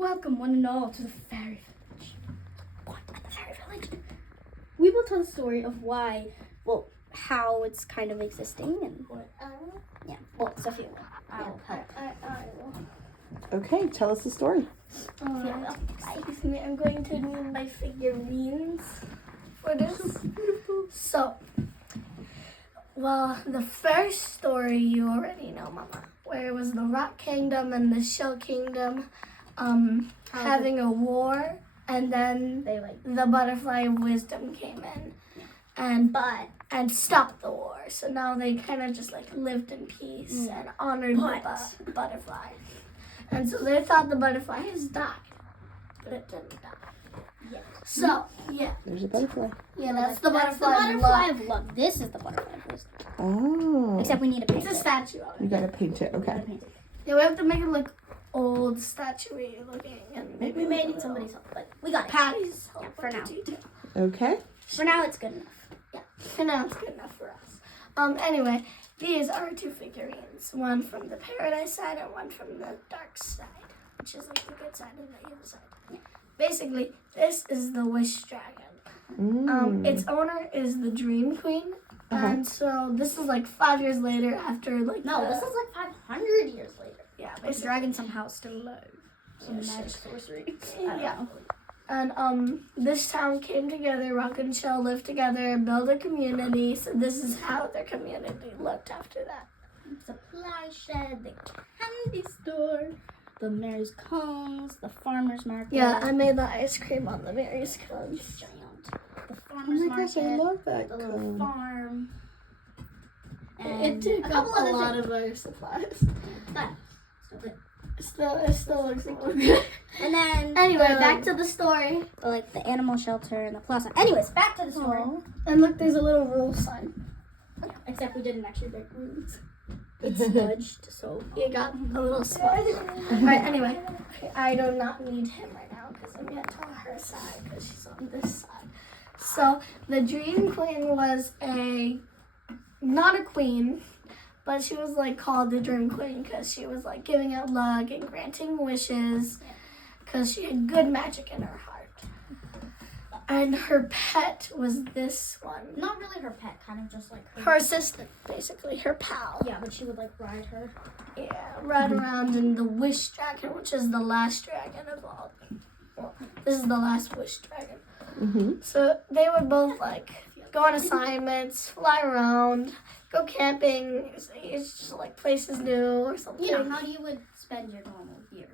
Welcome one and all to the fairy village. What? At the fairy village? We will tell the story of how it's kind of existing and yeah. Well, Sophia will. I'll help. I will. Okay, tell us the story. Excuse me, I'm going to need my figurines for this. So, the first story you already know, Mama, where it was the Rock Kingdom and the Shell Kingdom having a war, and then the Butterfly of Wisdom came in and stopped the war. So now they kind of just lived in peace and honored the butterfly. And so they thought the butterfly has died, but it didn't die. Yeah. So, yeah. There's a butterfly. Yeah, that's the butterfly of love. This is the butterfly of wisdom. Oh. Except we need to paint It's a it. statue of it. You gotta paint it, okay. Yeah, we have to make it look old statue-y looking. And We may need somebody's help, but we got it. Patty's help for with now. the detail. Okay. For now, it's good enough. Yeah, for now it's good enough for us. Anyway, these are two figurines. One from the paradise side and one from the dark side, which is the good side and the evil side. Yeah. Basically, this is the wish dragon. Its owner is the dream queen. And so this is 5 years later after No, this is 500 years later. Yeah, The basically. dragon's somehow still alive. Some magic sorcery. Yeah. And this town came together, Rock and Shell lived together, built a community. So this is how their community looked after that. Supply shed, the candy store, the Mary's cones, the farmer's market. Yeah, I made the ice cream on the Mary's cones. Giant. The Oh farmer's my market. gosh, I love that The little cone. farm. It And took a up couple a other lot things. of our supplies. But still good. It still looks good. And then Anyway, back to the story. the animal shelter and the plaza. Anyways, back to the story. And look, there's a little rule sign. Except we didn't actually break rules. It's smudged, so You got a little smudge. Alright, anyway. Okay, I do not need him right now because I'm going to tell her side because she's on this side. So, the Dream Queen was not a queen, but she was called the Dream Queen because she was giving out luck and granting wishes because she had good magic in her heart. And her pet was this one. not really her pet, kind of just Her assistant, basically, her pal. Yeah, but she would ride her. Yeah, ride around in the Wish Dragon, which is the last dragon of all. Well, this is the last Wish Dragon. So they would both go on assignments, fly around, go camping. It's just places new or something. You know, how you would spend your normal year.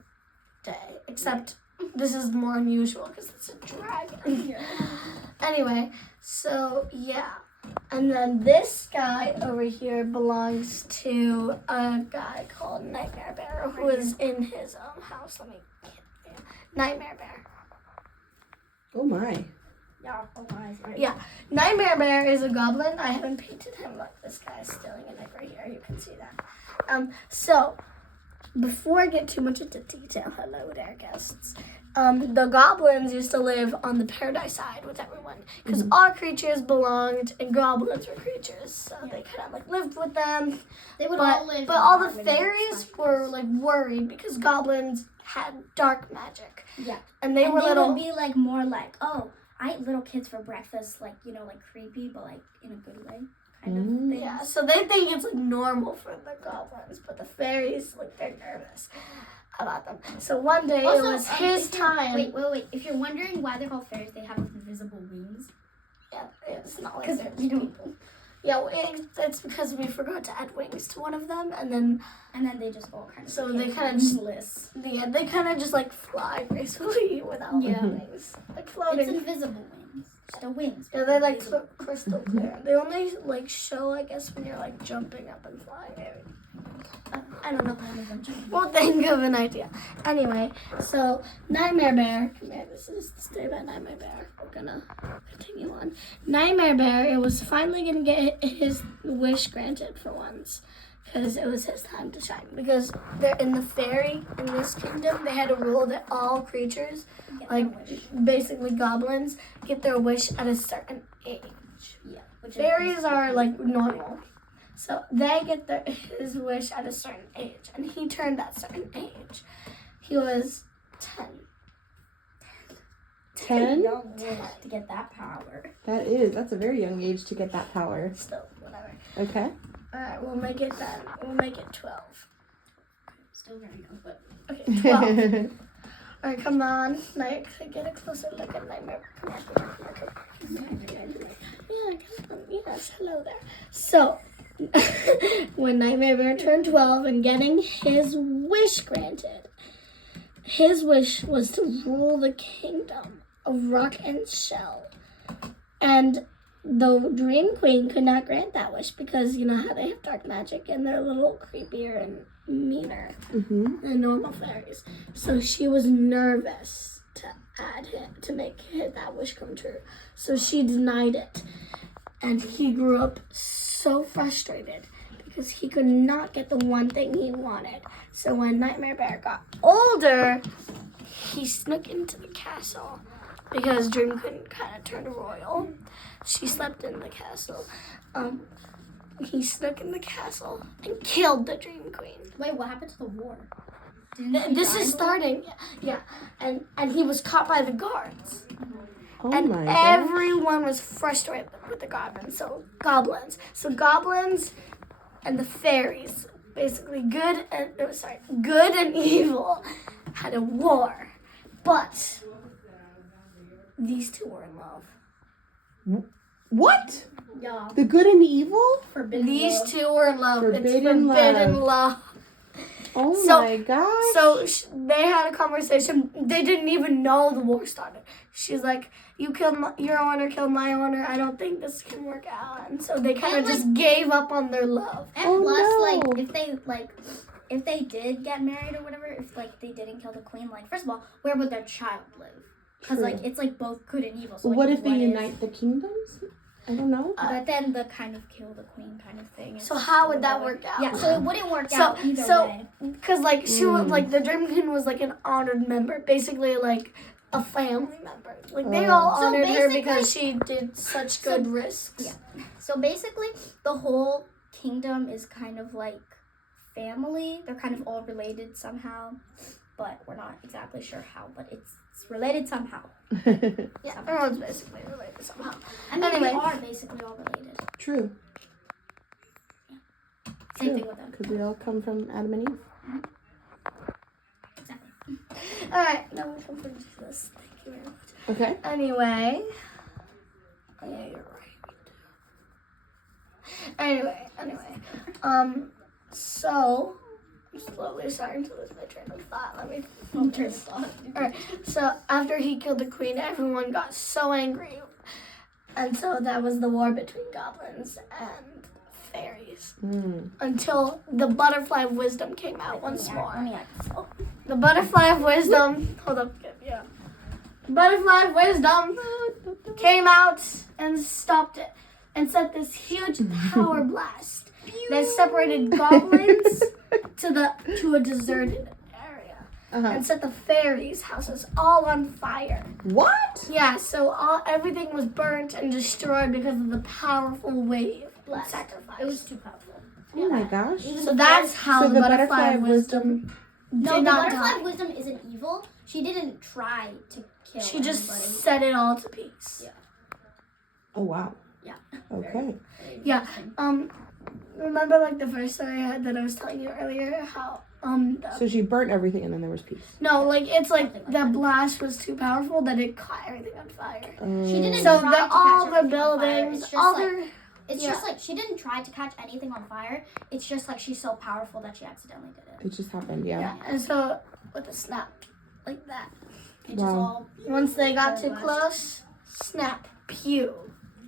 Day, except this is more unusual because it's a dragon. Anyway, so yeah. And then this guy over here belongs to a guy called Nightmare Bear, who is in his own house. Let me get there. Nightmare Bear. Oh my. Yeah, right. Yeah, Nightmare Bear is a goblin. I haven't painted him. Look, this guy's stealing a knife right here. You can see that. So, before I get too much into detail, hello there, guests. The goblins used to live on the paradise side with everyone because all creatures belonged and goblins were creatures. So they kind of lived with them. They would all live. But all the fairies were worried because goblins had dark magic. Yeah. And they were little. would be more oh, I eat little kids for breakfast, creepy, but in a good way, kind of thing. Yeah, so they think it's normal for the goblins, but the fairies, they're nervous about them. So one day it was his time. Wait. If you're wondering why they're called fairies, they have invisible wings. Yeah, it's not like they're people. Yeah, it's because we forgot to add wings to one of them, and then they just all kind of. so they kind of just they kind of just fly gracefully without wings, floating. It's invisible wings. Still wings. Yeah, they're crystal clear. They only show, I guess, when you're jumping up and flying. I don't know. We'll think of an idea. Anyway, so Nightmare Bear. Come here, this is the story about Nightmare Bear. We're gonna continue on. Nightmare Bear, it was finally gonna get his wish granted for once. Because it was his time to shine. Because they're in the fairy, in this kingdom, they had a rule that all creatures, basically goblins, get their wish at a certain age. Yeah. Fairies are normal. So they get his wish at a certain age. And he turned that certain age. He was 10. 10? Young age to get that power. That's a very young age to get that power. Still, whatever. Okay. Alright, we'll make it 10. We'll make it 12. Still very young, but Okay, 12. Alright, come on. Now get a closer look at Nightmare. Come on. Yeah, come on. Yes, hello there. So, when Nightmare Bear turned 12 and getting his wish granted, his wish was to rule the kingdom of Rock and Shell. And the Dream Queen could not grant that wish because you know how they have dark magic and they're a little creepier and meaner than normal fairies. So she was nervous to make that wish come true. So she denied it. And he grew up so frustrated because he could not get the one thing he wanted. So when Nightmare Bear got older, he snuck into the castle because Dream Queen kind of turned royal. She slept in the castle. He snuck in the castle and killed the Dream Queen. wait, what happened to the war? This is starting, yeah. And he was caught by the guards. Oh And my gosh. everyone was frustrated with the goblins. So goblins and the fairies, basically good and evil, had a war. But these two were in love. What? Yeah. The good and the evil? Forbidden These love. two were in love. Forbidden It's forbidden love. Oh So- my gosh. So they had a conversation. They didn't even know the war started. She's like, "You killed your owner, killed my owner. I don't think this can work out." And so they kind of And, just gave up on their love. And Oh, plus, no. if they did get married or whatever, if they didn't kill the queen, first of all, where would their child live? Because True. it's both good and evil. So What if they what if- unite the kingdoms? I don't know. But then the kind of kill the queen kind of thing. So how would that work out? Yeah, so it wouldn't work out either way. Because she was the Dream Queen was an honored member, basically a family member. They all So honored her basically- because she did such good risks. Yeah. So basically, the whole kingdom is kind of like family. They're kind of all related somehow, but we're not exactly sure how. But it's related somehow. Yeah, everyone's basically related somehow. I mean, Anyway. we are basically all related. True. Same thing with them. Because we all come from Adam and Eve. Exactly. All right, now we come to this. Thank you very much. Okay. Anyway, oh, yeah, you're right. Anyway, so I'm slowly starting to lose my train of thought. Let me Train of thought. All right. So after he killed the queen, everyone got so angry, and so that was the war between goblins and fairies until the butterfly of wisdom came out once more. Let me add this. Oh. The butterfly of wisdom. Hold up. Yeah. Butterfly of wisdom came out and stopped it and set this huge power blast that separated goblins to a deserted area and set the fairies' houses all on fire. What? Yeah, so everything was burnt and destroyed because of the powerful wave blast. Sacrifice. It was too powerful. Oh my gosh. So that's how So the butterfly of wisdom No, did the not butterfly die. of wisdom isn't evil. She didn't try to kill She just anybody. set it all to peace. Yeah. Oh wow. Yeah. Okay. Yeah. Remember the first story I had that I was telling you earlier? How So she burnt everything and then there was peace. no, it's the blast was too powerful that it caught everything on fire. She didn't So try to all catch the everything on fire. buildings, It's just all like, their it's yeah. just she didn't try to catch anything on fire. It's just she's so powerful that she accidentally did it. It just happened, yeah. yeah, and so with a snap like that. It just Wow. all Once they got too close, snap, pew.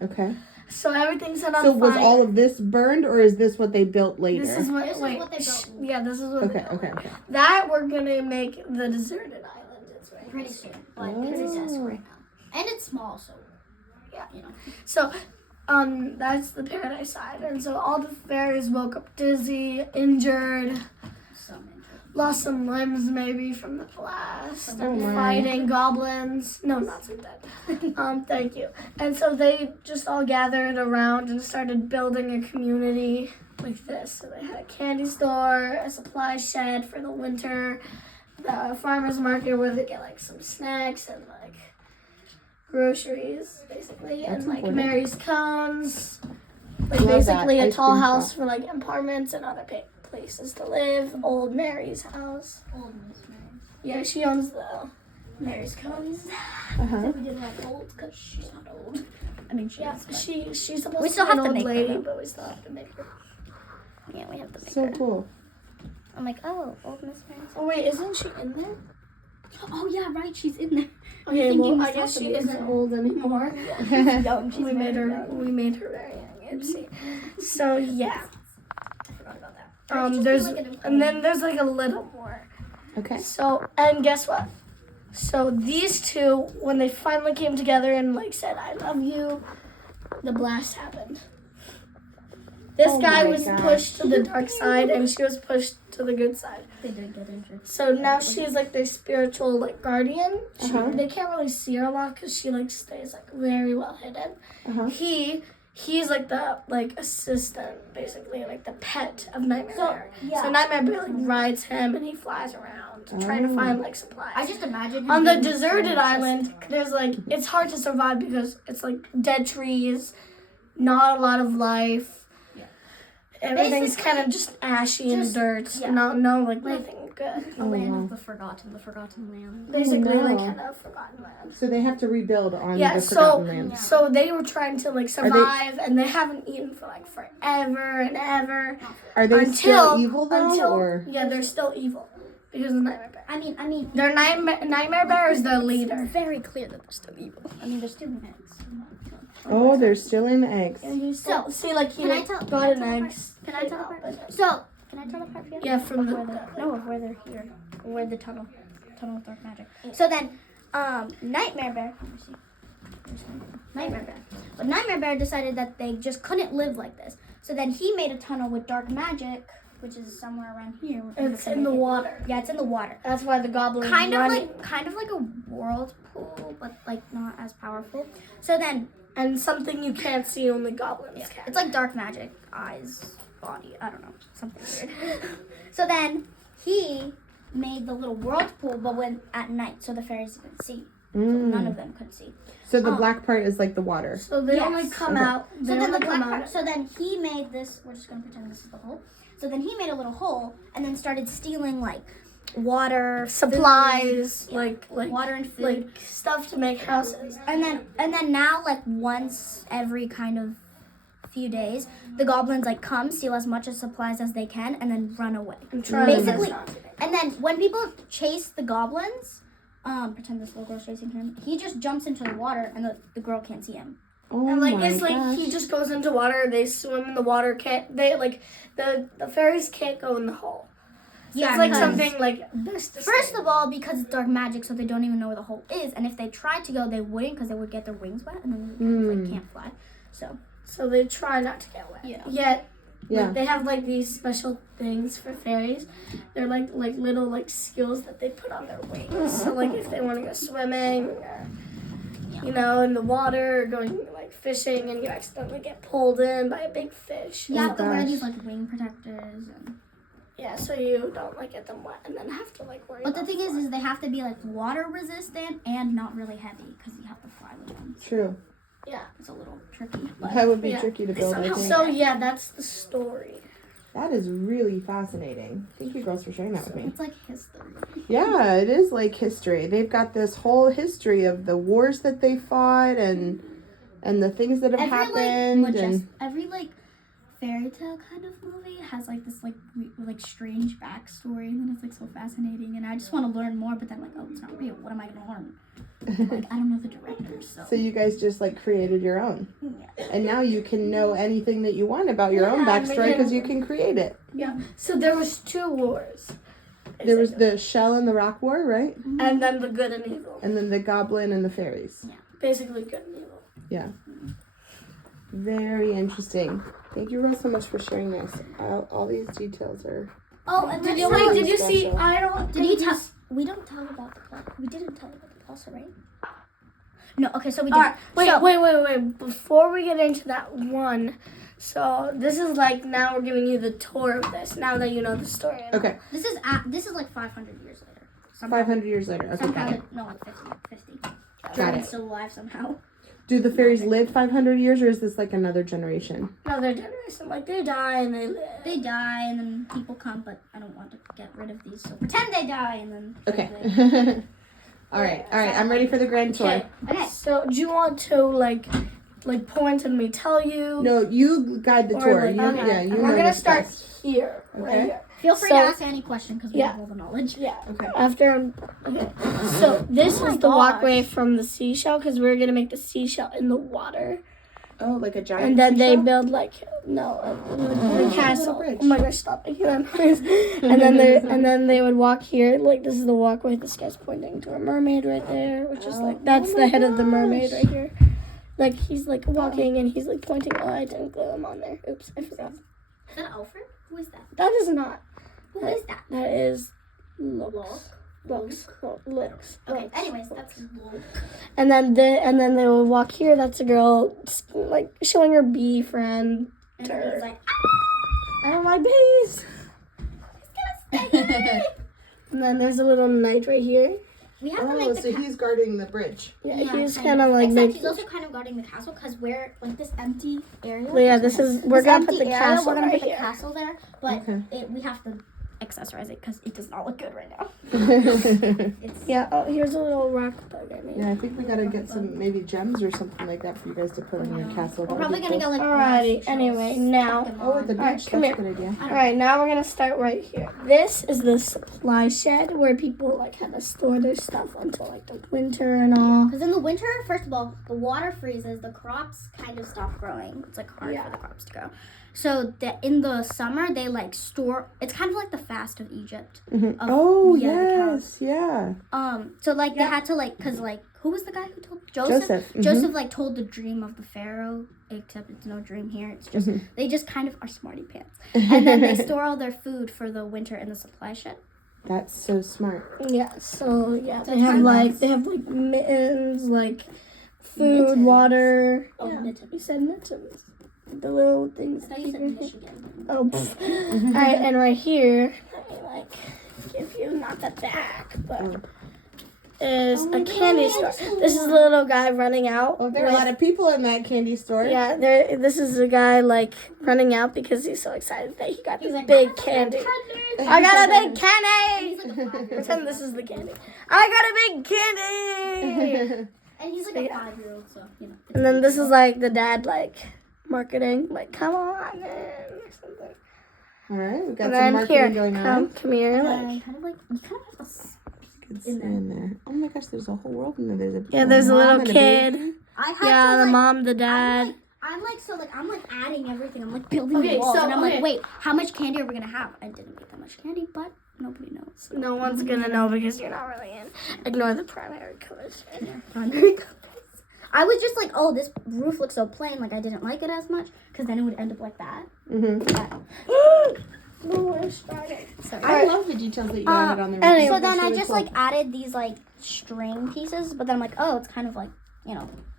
Okay. So everything set on So fire. was all of this burned or is this what they built later? This is what This is wait, what they built. yeah, this is what Okay, they built. okay. That we're gonna make the deserted island. It's right. pretty soon, but Oh. it's a desk right now, and it's small, so Yeah. you know. So, that's the paradise side, and so all the fairies woke up dizzy, injured, Some interest. lost some limbs maybe from the blast, Oh and my. fighting goblins. No, not so dead. Thank you. And so they just all gathered around and started building a community like this. So they had a candy store, a supply shed for the winter. the farmer's market where they get like some snacks and like groceries, basically, That's and like important. Mary's cones, like Love basically that. a Ice tall cream house shop. for like apartments and other places to live. Old Mary's house. Old Miss Mary. Yeah, she owns the Mary's cones. Uh-huh. We did like old because she's not old. I mean, she Yeah, is. But she's supposed We to still be an have to old make her, lady, though. but we still have to make her. yeah, we have to make So her. cool. I'm like, oh, old Miss Mary. Oh wait, isn't she in there? Oh yeah, right. She's in there. Okay, thinking well Miss I guess she Hudson is isn't in. old anymore. Young. She's we made very her. young. We made her very young. Oopsie. So yeah. I forgot about that. There's and then there's like a little more. Okay. So and guess what? So these two, when they finally came together and like said "I love you," the blast happened. This Oh guy my was gosh. pushed to the dark side, and she was pushed to the good side. They did get injured. So now she's like their spiritual like guardian. Uh-huh. They can't really see her a lot because she like stays like very well hidden. Uh-huh. He's like the like assistant, basically like the pet of Nightmare Bear. yeah. So Nightmare Bear like rides him and he flies around trying to Oh. find like supplies. I just imagine him On the being deserted very island, there's like it's hard to survive because it's like dead trees, not a lot of life. Yeah. Everything's Basically, kind of just ashy and just- dirt. yeah. No like nothing good. A land wow. of the forgotten land. Basically no. like kind of forgotten land. So they have to rebuild on Yeah, the so Forgotten Land. so they were trying to like survive, and they haven't eaten for like forever and ever. Are they until still evil though, until or yeah, they're still evil because of Nightmare Bear. I mean, Their Nightmare Bear is their leader. It's very clear that they're still evil. I mean, they're stealing eggs. oh, they're still in the eggs? So, See, like he can I like, tell? got an Can I eggs. tell apart? So, can I tell apart for you? Yeah, from the Where no, of where they're here, where the tunnel of dark magic. So then, Nightmare Bear. Let me see. Nightmare Bear. But Nightmare Bear decided that they just couldn't live like this. So then he made a tunnel with dark magic, which is somewhere around here. it's in the water. Yeah, it's in the water. That's why the goblins Kind of running. like a whirlpool, but like not as powerful. So then And something you can't see, only goblins can. it's like dark magic, eyes, body, I don't know, something weird. So then he made the little whirlpool, but when at night, so the fairies didn't see. So none of them could see. So the black part is like the water. So they Yes. only come Okay. out. So They then the only come black out. part, so then he made this, we're just gonna pretend this is the hole. So then he made a little hole and then started stealing like water, Supplies, food, like water and food. like stuff to make houses. And then now like once every kind of few days, the goblins like come, steal as much as supplies as they can, and then run away. And try Basically, and then when people chase the goblins, pretend this little girl's chasing him, he just jumps into the water and the girl can't see him. Oh And like my it's like gosh. he just goes into water. They swim in the water. Can't they like the fairies can't go in the hole? So Yeah, it's like because- something like this. First of all, because it's dark magic, so they don't even know where the hole is, and if they tried to go, they wouldn't because they would get their wings wet and then they like, can't fly. So they try not to get wet. Yeah. Yet Yeah. like, they have like these special things for fairies. They're like little like skills that they put on their wings. So like if they want to go swimming, or, you know, in the water, or going like fishing, and you accidentally get pulled in by a big fish. You have to wear gosh. these like wing protectors. Yeah, so you don't like get them wet and then have to like worry. But the about thing is flying. they have to be like water resistant and not really heavy because you have to fly with them. True. Yeah. It's a little tricky. But That would be Yeah. tricky to build, I think. So yeah, that's the story. That is really fascinating. Thank you girls for sharing that with me. it's like history. Yeah, it is like history. They've got this whole history of the wars that they fought and the things that have happened. Every like fairy tale kind of movie has like this like like strange backstory, and then it's like so fascinating, and I just want to learn more. But then I'm like, oh, it's not real. What am I gonna learn? Like I don't know the directors, so. So you guys just like created your own. Yeah. And now you can know anything that you want about your own Yeah, backstory because you can create it. Yeah. So there was 2 wars. There was the shell and the rock war, right? And then the good and evil. And then the goblin and the fairies. Basically good and evil. Yeah. Very interesting. Thank you girls so much for sharing this. All these details are... Oh, and then Did you see? Special. I don't. Did you tell? We don't tell about the plot. We didn't tell about the plot, right? No. Okay, so we did. Alright, wait. Before we get into that one, so this is like now we're giving you the tour of this. Now that you know the story. Okay. This is like 500 years later. Somehow, 500 years later. Okay, somehow got it. no, like 50. Got Dragon's it. still alive somehow. Do the fairies live 500 years, or is this like another generation? Another generation. Like they die and they live. They die and then people come, but I don't want to get rid of these, so pretend they die and then. Okay. All right. I'm ready for the grand tour. Okay. So do you want to like point and me tell you? No, you guide the Or, tour. like, You, okay. yeah, you We're know gonna what's start best. here. Okay. Right here. Feel free So- to ask any question because we Yeah. have all the knowledge. Yeah. Okay. After I'm okay. So this Oh my is the gosh. walkway from the seashell because we're gonna make the seashell in the water, Oh, like a giant. and then they seashell? build like the castle. bridge. Oh my gosh! Stop making that noise. and then they would walk here. Like this is the walkway. This guy's pointing to a mermaid right there, which is like that's my the head of the mermaid gosh. right here. Like he's like walking and he's like pointing. Oh, I didn't glue him on there. Oops, I forgot. Is that Alfred? Who is that? That is not. Who is that? That is looks. Looks. Okay. Anyways, that's Luke. And then they will walk here. That's a girl like showing her bee friend. And then he's like, I don't like bees. he's gonna stay. And then there's a little knight right here. We have to Oh, make the so he's guarding the bridge. Yeah, Yeah, he's kind kind of like Except making. he's also kind of guarding the castle because we're like this empty area. Well, yeah, this is we're This gonna put empty the area, castle We're gonna right put the here. castle there, but Okay. we have to accessorize it because it does not look good right now. Yeah, It's Yeah. Oh, here's a little rock bug. I mean. I think we gotta get some maybe gems or something like that for you guys to put in your castle. We're That would probably be gonna cool. go like. Alrighty. Anyway, now. Oh, at the beach. Alright, That's come a here. good idea. All right, now we're gonna start right here. This is the supply shed where people like had to store their stuff until like the winter and all. Because in the winter, first of all, the water freezes, the crops kind of stop growing. It's like hard for the crops to grow. So that in the summer they like store. It's kind of like the fast of Egypt. Mhm. Of- Oh yeah, the cows. yes, yeah. So like they had to like, cause like who was the guy who told Joseph? Joseph. Mhm. Joseph like told the dream of the pharaoh, except it's no dream here. It's just Mhm. they just kind of are smarty pants, and then they store all their food for the winter in the supply shed. That's so smart. Yeah. So yeah, So they have timelines. like mittens, like food, Mittens? water. Oh, Yeah, mittens. we said mittens. The little things. I thought you said Michigan. Oh. All right, and right here, let me like give you not the back, but is a candy store. This is a little guy running out. Oh, there are a lot of people in that candy store. Yeah, this is a guy like running out because he's so excited that he got this like, big candy. I got a big candy. Pretend this is the candy. I got a big candy. And he's like a 5-year-old, so you know. And then this is like the dad like marketing, like come on, man, or something. All right, we've got And some then marketing here, going on. come here, And like. then kind of like you kind of have to. Good in there. Oh my gosh, there's a whole world in there. There's Yeah, there's a mom little and kid. baby. I have Yeah, to, the like, mom, the dad. I'm like adding everything. I'm like building Okay, the walls, so, and I'm okay. like, wait, how much candy are we gonna have? I didn't make that much candy, but nobody knows. No one's gonna know because you're not really in. Ignore the primary colors. Primary colors. I was just like, oh, this roof looks so plain. Like I didn't like it as much because then it would end up like that. Sorry. I love the details that you added on there. anyway. So That's then I really just cool. like added these like string pieces, but then I'm like, oh, it's kind of like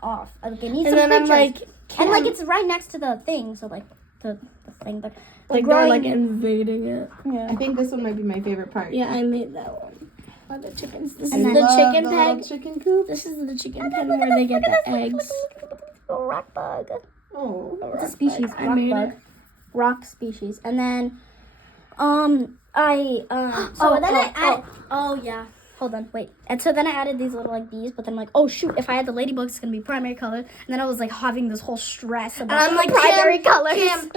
off. Like it needs And some then I'm pictures. like, And like it's right next to the thing, so like the thing, the like they're like invading it. I think this one might be my favorite part. Yeah, I made that one. Oh, the chickens. This And is then- the Love chicken the peg. little chicken coop. This is the chicken pen where they get the eggs. rock bug. Oh, It's a species, I rock made bug. it. Rock species. And then I added hold on, wait. And so then I added these little like bees, but then I'm like, oh shoot, if I had the ladybugs, it's gonna be primary color. And then I was like having this whole stress about I'm like, primary Cam, colors.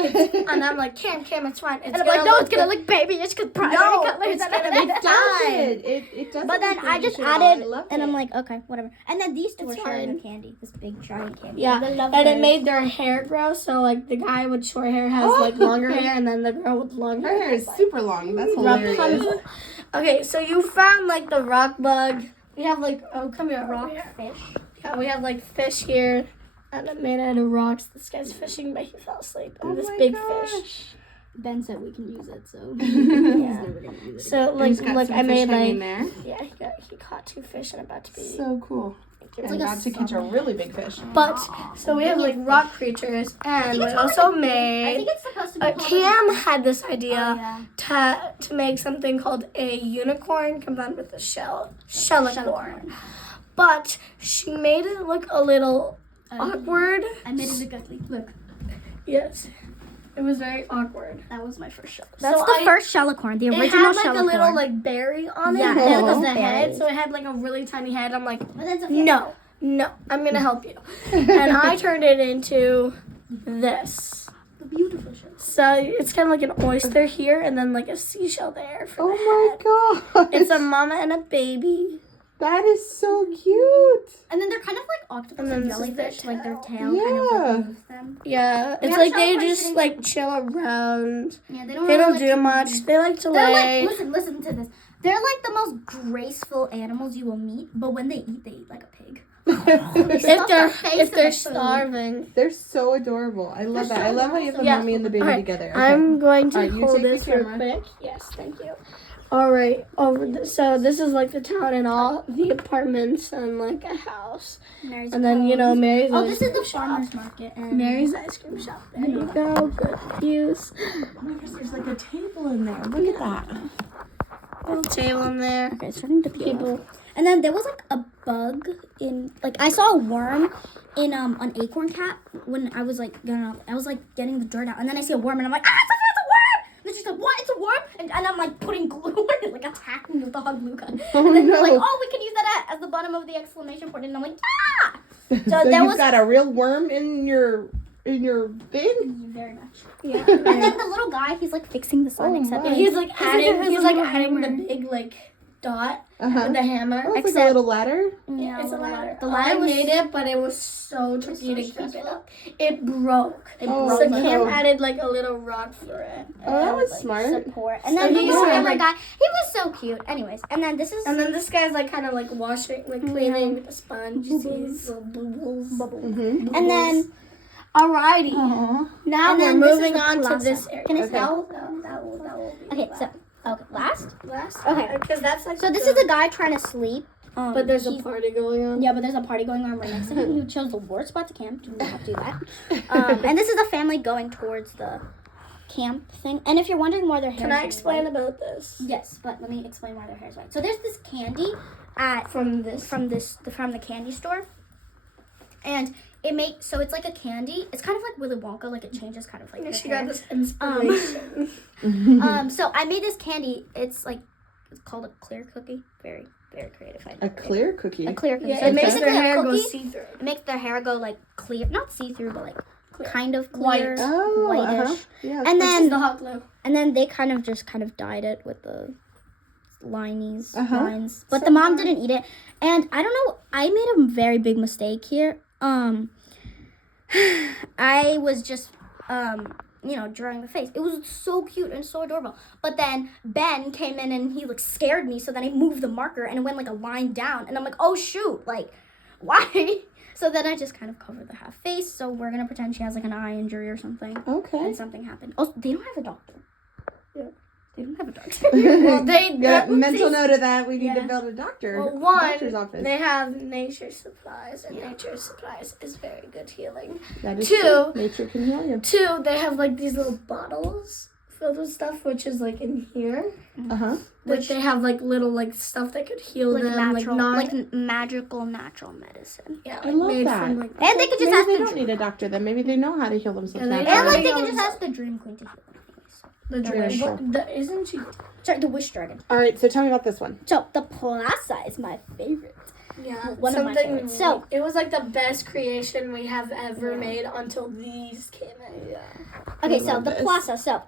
and I'm like, Cam, it's fine. It's and I'm like, no, it's gonna look look babyish because primary No, colors. it's gonna be it does. It does. But then I just added, and I'm like, okay, whatever. And then these two were sharing fine. the candy, this big giant candy. Yeah, The and it made their hair grow. So like the guy with short hair has like longer hair, and then the girl with long Her hair. hair is super long. That's hilarious. Rapunzel. Okay, so you found like the rock bug. We have like come here, rock over here. fish. Yeah, we have like fish here, and it made out of rocks. This guy's fishing, but he fell asleep. And Oh this my big gosh. fish. Ben said we can use it, so Yeah. he's never gonna use it. So He's got look, some I fish made hanging like there. he caught 2 fish and about to be. So cool. It's And about to catch a really big fish. But so we have like rock creatures, and we also I made. think it's supposed to be called Cam had this idea yeah. to make something called a unicorn combined with a shellicorn. But she made it look a little awkward. I made it look ugly. Look, Yes. It was very awkward. that was my first shell. So That's the first shellicorn, the original It had like shellicorn. a little like berry on it. Yeah, and it was the berries. head, so it had like a really tiny head. I'm like, But then Sophia, no, I'm gonna help you. And I turned it into this. the beautiful shell. So it's kind of like an oyster here, and then like a seashell there. For the head. Oh my god. It's a mama and a baby. That is so cute. And then they're kind of like octopus And and then this is their jellyfish, like their tail. tail kind of Yeah. like moves them. Yeah, We it's have like they shellicorns just sitting- like chill around. Yeah, They don't do much. They like to They're lay. like, listen to this. They're like the most graceful animals you will meet, but when they eat like a pig. If their face in they're the food. starving. They're so adorable. I love They're that. so I love how you have the Yeah. mommy and the baby Alright, together. Okay. I'm going to Alright, you hold take the this real camera. quick. Yes, thank you. All right, so this is like the town and all the apartments and like a house, Mary's and then Mary's. Oh, ice this is the cream shop. farmer's market. And Mary's ice cream shop. There you go. Good views. Oh my gosh, there's like a table in there. Look at that. Little table in there. Okay, it's starting to peel People. off. And then there was like a bug in, like I saw a worm in an acorn cap when I was like getting the dirt out, and then I see a worm and I'm like, Sophia, it's a worm! And then she's like, what? It's a worm? And I'm like putting glue on it, like attacking the dog glue gun. Oh, And then they're like, no. oh, we can use that as the bottom of the exclamation point, and I'm like, ah! So that you've was- got a real worm in your thing? Very much. Yeah. And then the little guy, he's like fixing the sun, Oh, except my. He's like adding. He's like little adding the hammer. big like dot Uh-huh. with the hammer. Oh, it's like a Except- little ladder. Yeah, It's a ladder. The ladder I was made it, but it was so tricky to keep it stressful. up. It broke. Oh, So no. Cam added like a little rod for it. Oh, that was smart. support. And then So the he's little kind of hammer like- guy, he was so cute. Anyways, and then this is And then this guy's like kind of like washing, like cleaning with a sponge. You see his little bubbles. Mm-hmm. and then Alrighty. Now And we're then this is moving the on to plaza. this area. Can I Okay. smell? That will be Okay, so last. last. Okay. Because that's like So this is a guy trying to sleep. But there's a he's- party going on. Yeah, but there's a party going on right next to him. He chose the worst spot to camp. Do not do that. And this is a family going towards the camp thing. And if you're wondering why their hair Can I is explain white, about this? yes, but let me explain why their hair is white. So there's this candy at From this. from the candy store, and it makes so it's like a candy. It's kind of like Willy Wonka, like it changes kind of like. their She hair. got this inspiration. So I made this candy. It's called a clear cookie. Very, very creative. A clear cookie. A clear cookie. Yeah, So it makes basically their hair a go cookie. see-through. It makes their hair go like clear, not see-through, but like Clear. kind of White. clear, Oh, whitish. uh-huh. Yeah. And This is then the hot glue. they kind of dyed it with the lines. Uh-huh. But So the mom far. didn't eat it, and I don't know. I made a very big mistake here. I was just drawing the face. It was so cute and so adorable. But then Ben came in and he scared me. So then I moved the marker and it went like a line down. And I'm like, oh shoot, like why? So then I just kind of covered the half face. So we're gonna pretend she has like an eye injury or something. Okay. And something happened. Oh, they don't have a doctor. Yeah. They don't have a doctor. Well, they Yeah, that- mental note of that. We need to Yeah. build a doctor. Well, one, doctor's office. they have nature supplies, and nature supplies is very good healing. That is two- true. Nature can heal you. Two, they have like these little bottles filled with stuff, which is like in here. Uh-huh. Which they have like little like stuff that could heal like them, natural, like like magical natural medicine. yeah, I like love made that. from like. And they could just Maybe ask they the don't need a doctor then. Maybe they know how to heal themselves Yeah, they naturally. and like they Yeah. could just ask the dream queen to heal them. Anyways. The Very dream. cool. Isn't she? Sorry, the wish dragon. All right, so tell me about this one. So the plaza is my favorite. Yeah, One of my favorites. So- it was like the best creation we have ever made until these came in. Yeah. Okay, I so love the this. plaza. So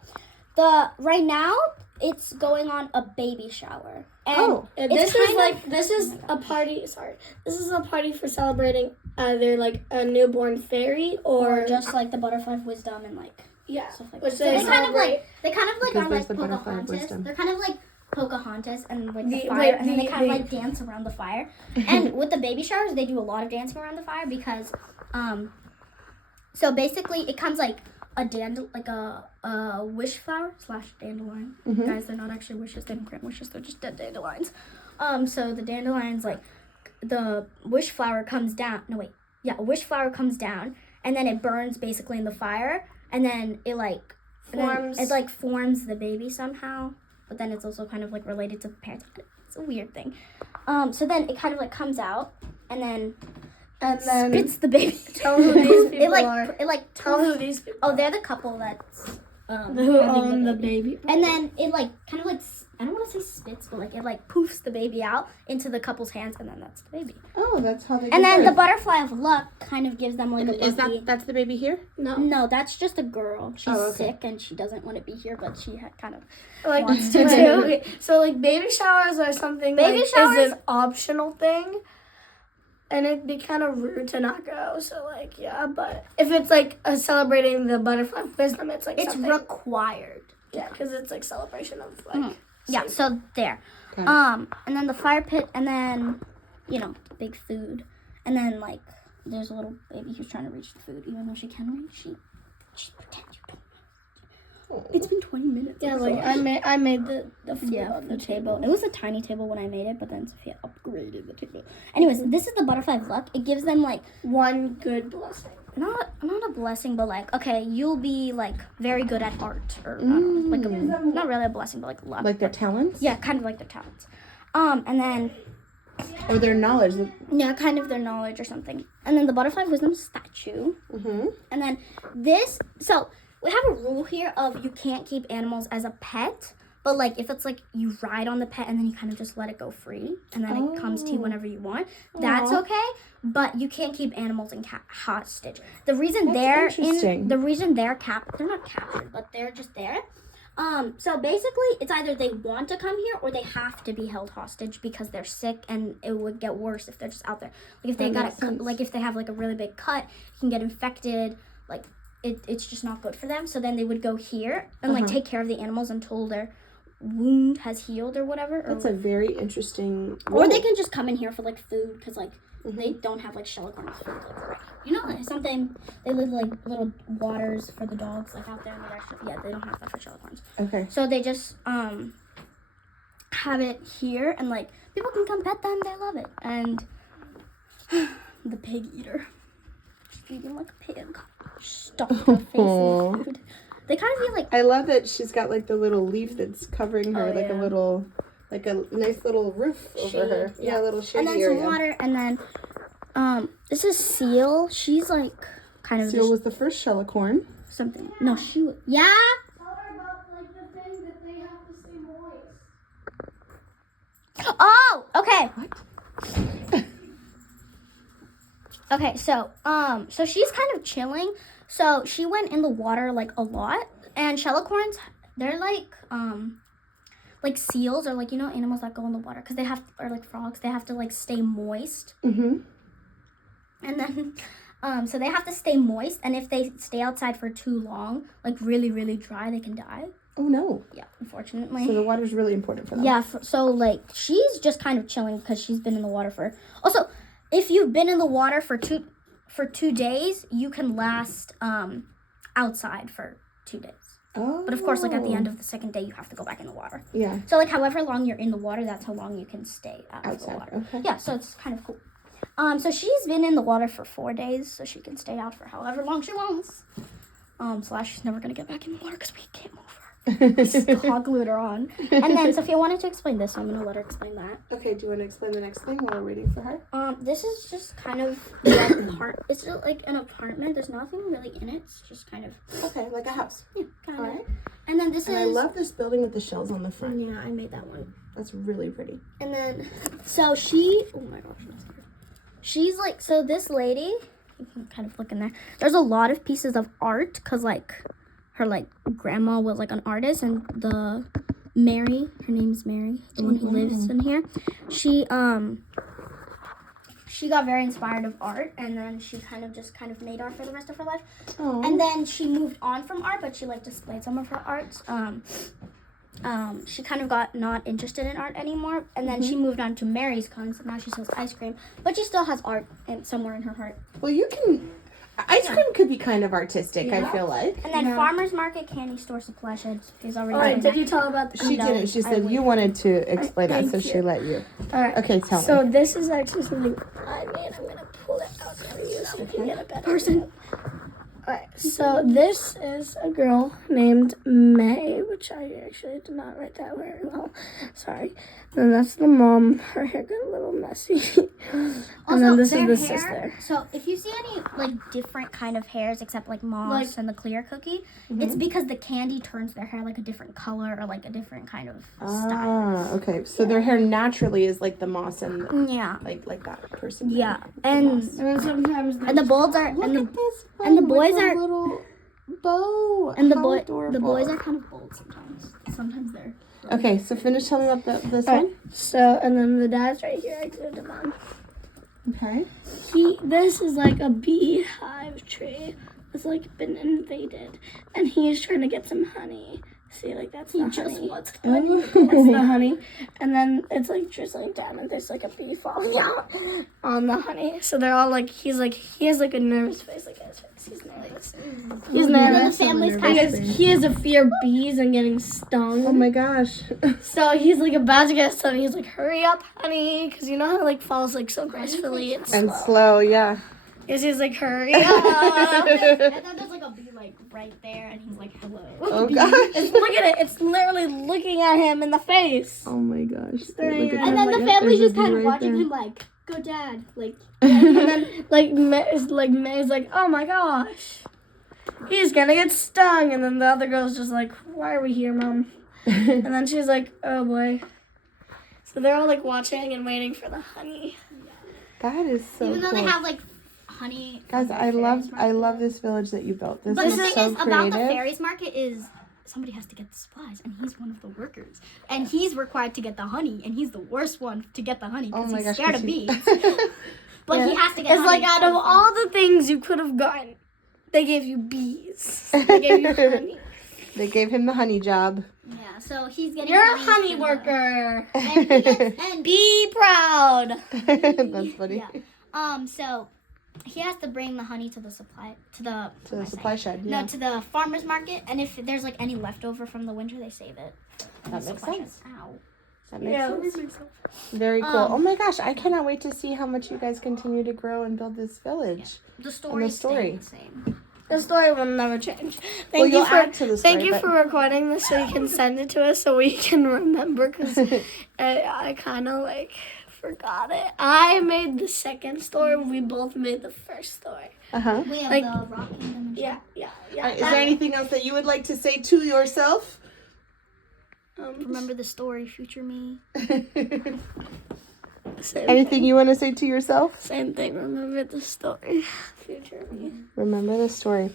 right now it's going on a baby shower. And Oh. And it's this is kind like this is a party. Sorry, this is a party for celebrating either like a newborn fairy or just like the butterfly of wisdom and like yeah, stuff like which that. So they kind of celebrate. Because are there's like the butterfly of Pocahontas. wisdom. They're kind of like Pocahontas and with the The- fire, wait, and then they the- kind of the- like dance around the fire. And with the baby showers, they do a lot of dancing around the fire because, so basically it comes like a wish flower / dandelion. Mhm. Guys, they're not actually wishes. They don't grant wishes. They're just dead dandelions. So the dandelions, like, the wish flower comes down. No, wait. Yeah, a wish flower comes down, and then it burns basically in the fire, and then it, like, forms the baby somehow. But then it's also kind of, like, related to the parents. It's a weird thing. So then it kind of, like, comes out, and then spits the baby. Tell who these people are. Tell who these people Oh, they're the couple that's who own the baby. And then it, like, kind of, like, I don't want to say spits, but, like, it, like, poofs the baby out into the couple's hands, and then that's the baby. Oh, that's how they. And then birth. the butterfly of luck kind of gives them, like, a Is bookie. that's the baby here? No, that's just a girl. She's Oh, okay. sick and she doesn't want to be here, but she kind of Like wants to wait, do. okay. So like baby showers are something Baby showers- is an optional thing, and it'd be kind of rude to not go. So like yeah, but if it's like celebrating the butterfly of wisdom, it's like It's something, required. yeah, because it's like celebration of like Yeah, so there. Got it. And then the fire pit, and then, you know, the big food. And then, like, there's a little baby who's trying to reach the food, even though she can reach. She pretends you don't. It's been 20 minutes. yeah, I'm like sorry. I made the food on the table. It was a tiny table when I made it, but then Sophia upgraded the table. Anyways, this is the butterfly of luck. It gives them, like, one good blessing. not a blessing, but, like, okay, you'll be, like, very good at art, or like not really a blessing, but, like, luck. Like their talents? Yeah, kind of like their talents. And then Or their knowledge. yeah, kind of their knowledge or something. And then the butterfly of wisdom statue. Mm-hmm. And then this. So we have a rule here of you can't keep animals as a pet. But, like, if it's, like, you ride on the pet and then you kind of just let it go free and then it comes to you whenever you want, that's okay. But you can't keep animals in hostage. The reason That's interesting. they're not captured, but they're just there. So basically, it's either they want to come here or they have to be held hostage because they're sick, and it would get worse if they're just out there. Like, if they if they have, like, a really big cut, you can get infected. Like, it's just not good for them. So then they would go here and, like, take care of the animals until their wound has healed or whatever. That's a very interesting. Or they can just come in here for, like, food because, like, they don't have, like, Shellicorn's food. Like, right. You know, like, something, they live, like, little waters for the dogs, like, out there in the restaurant. Yeah, they don't have that for Shellicorns. Okay. So they just have it here, and, like, people can come pet them. They love it. And the pig eater. She's eating like a pig. Stuffed her face in the food. They kind of feel like... I love that she's got like the little leaf that's covering her, like a little, like a nice little roof over her. Yeah, a little shady and then area. some water, and then this is Seal. She's like kind of Seal was the first Shellicorn. something. No, she was. Yeah. Tell her about like the thing that they have to stay moist. Oh, okay. What? Okay, so she's kind of chilling. So she went in the water like a lot, and Shellicorns, they're like seals, or like, you know, animals that go in the water because they have, or like frogs, they have to like stay moist. Mm-hmm. And then so they have to stay moist, and if they stay outside for too long, like really, really dry, they can die. Oh no. Yeah, unfortunately. So the water's really important for them. Yeah, so like she's just kind of chilling because she's been in the water for. Also, if you've been in the water for 2 days, you can last outside for 2 days. Oh. But of course, like at the end of the second day, you have to go back in the water. Yeah. So like however long you're in the water, that's how long you can stay out of the Outside. water. Okay. Yeah, so it's kind of cool. So she's been in the water for 4 days, so she can stay out for however long she wants. / she's never gonna get back in the water because we can't move her. Hot glued her on. And then Sophia wanted to explain this, so I'm gonna let her explain that. Okay. Do you want to explain the next thing while we're waiting for her? This is just kind of it's just like an apartment. There's nothing really in it. It's just kind of Okay, like a house. yeah, kind All of. right. And then this And is I love this building with the shells on the front. yeah, I made that one. That's really pretty. And then so she oh my gosh, she's like, so this lady, you can kind of look in there. There's a lot of pieces of art because like her like grandma was like an artist, and the Mary, her name's Mary, the one who lives in here. She got very inspired of art, and then she kind of made art for the rest of her life. Oh. And then she moved on from art, but she like displayed some of her arts. She kind of got not interested in art anymore, and then she moved on to Mary's Cons, and now she sells ice cream, but she still has art somewhere in her heart. Well, you can. Ice cream could be kind of artistic, I feel like. And then farmer's market, candy store, supply shed. He's already. All right, did you tell about the She didn't. She said you wanted to explain that, so she let you. All right. Okay, tell me. So this is actually something I made. I'm gonna pull it out for you so you can get a better person. Alright, so this is a girl named May, which I actually did not write that very well. Sorry. And that's the mom. Her hair got a little messy. And then this is the sister. So if you see any like different kind of hairs, except like moss and the clear cookie, it's because the candy turns their hair like a different color or like a different kind of style. Okay. So their hair naturally is like the moss and like that person. Yeah, and then sometimes the boys are And the boys are little bow. And the boys are kind of bold sometimes. Sometimes they're. Okay, so finish telling me about this All right, one. so, and then the dad's right here. I glued him on. Okay. This is like a beehive tree. It's like been invaded. And he's trying to get some honey. See, like that's the honey. That's the honey. And then it's like drizzling down and there's like a bee falling out on the honey. So they're all like, he has like a nervous face, like his face. He's nervous. He's nervous. The family's He has a fear of bees and getting stung. Oh my gosh. So he's like about to get stung. He's like, hurry up, honey. Because you know how it like falls like so gracefully and slow. And slow, yeah. Yes, he's like, hurry up. And then there's like a bee like right there, and he's like, hello. Oh gosh. Look at it. It's literally looking at him in the face. Oh my gosh. And And then the family's just kind of watching him like, go dad. Like, And then May's like, oh my gosh. He's gonna get stung. And then the other girl's just like, why are we here, Mom? And then she's like, oh boy. So they're all like watching and waiting for the honey. That is so even though cool. they have like honey. Guys, I love this village that you built. This But is the thing so is creative. about the fairies market is somebody has to get the supplies, and he's one of the workers, and he's required to get the honey, and he's the worst one to get the honey because he's scared of bees. But he has to get. It's like out of all the things you could have gotten, they gave you bees. They gave you honey. They gave him the honey job. Yeah, so he's getting. You're a honey worker. And Be proud. That's funny. Yeah. So he has to bring the honey to the supply supply shed. Yeah. No, to the farmer's market, and if there's like any leftover from the winter, they save it. That makes sense. Ow. That makes sense. Very cool. Oh my gosh, I cannot wait to see how much you guys continue to grow and build this village. The story is staying the same. The story will never change. Thank you for recording this so you can send it to us so we can remember because I kind of like forgot it. I made the second story. We both made the first story. We have the Rock Kingdom. And yeah. Is there anything else that you would like to say to yourself? Remember the story, future me. Anything you want to say to yourself? Same thing. Remember the story, future me. Remember the story.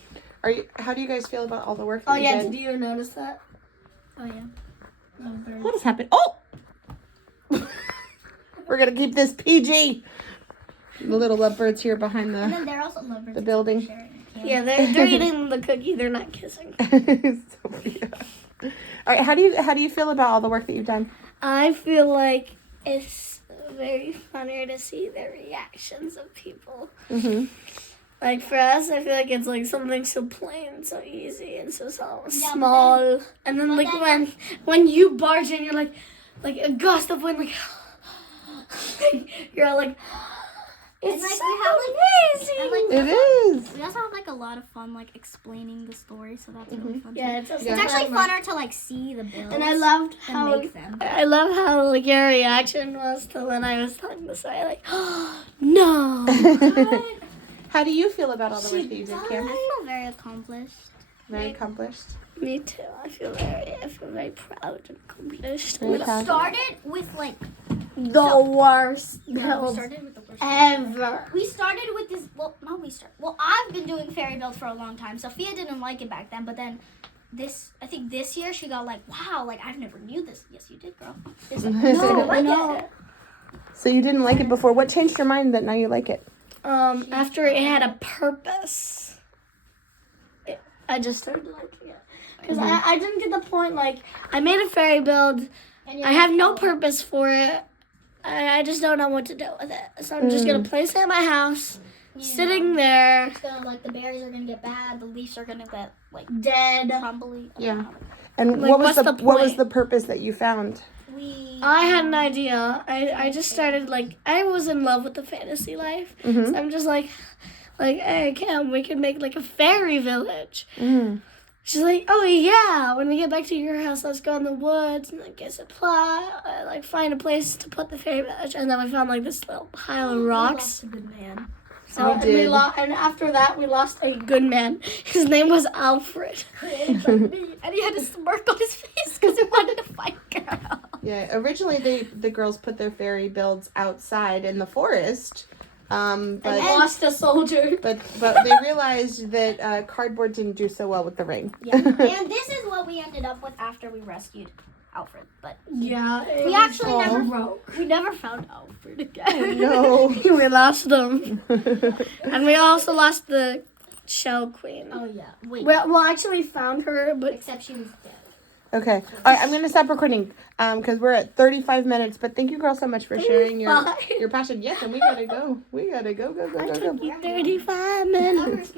How do you guys feel about all the work that you did? Did you notice that? Oh yeah. What has happened? Oh! We're going to keep this PG. The little lovebirds here behind And then they're also lovebirds. the building. Yeah, they're eating the cookie. They're not kissing. Sophia. All right, how do you feel about all the work that you've done? I feel like it's very funny to see the reactions of people. Mm-hmm. Like for us, I feel like it's like something so plain, so easy, and so small. And then like when you barge in, you're like a gust of wind, like you're all like. It's like, so we have, like, amazing. It is. We also have like a lot of fun like explaining the story, so that's really fun. Yeah, it's actually funner to like see the builds. And I loved how like your reaction was to when I was telling the story, like, oh, no. How do you feel about all the work that you did, Cam? I feel very accomplished. Very accomplished. Me too. I feel very proud and accomplished. Very proud. Started with like the worst we build started with the worst ever. We started with this. Well, not we started. Well, I've been doing fairy builds for a long time. Sophia didn't like it back then, but then I think this year she got like, wow, like I've never knew this. Yes, you did, girl. No. So you didn't like it before. What changed your mind that now you like it? After it had a purpose, I just started liking it. Because I didn't get the point, like, I made a fairy build. I have no purpose for it. I just don't know what to do with it. So I'm just going to place it in my house sitting there. It's gonna like the berries are gonna get bad, the leaves are gonna get like Dead. crumbly. Yeah. And Like, what was what's the the what was point? the purpose that you found? I had an idea. I just started like I was in love with the fantasy life. Mm-hmm. So I'm just like, hey Kim, we could make like a fairy village. Mm. She's like, oh yeah, when we get back to your house, let's go in the woods and like get supply, like find a place to put the fairy village. And then we found like this little pile of rocks. A good man. So We and did. and after that we lost a good man. His name was Alfred. And he had a smirk on his face because he wanted to fight girl. Yeah. Originally, the girls put their fairy builds outside in the forest. And But lost a soldier. but they realized that cardboard didn't do so well with the ring. Yeah. And this is what we ended up with after we rescued Alfred. But Yeah. we actually Oh. never found Alfred again. No. We lost them. And we also lost the Shell Queen. Oh yeah. Wait. Well, actually we found her, but Except she was dead. Okay. All right. I'm gonna stop recording because we're at 35 minutes. But thank you, girls, so much for sharing your passion. Yes, and we gotta go. We gotta go. I took you 35 minutes.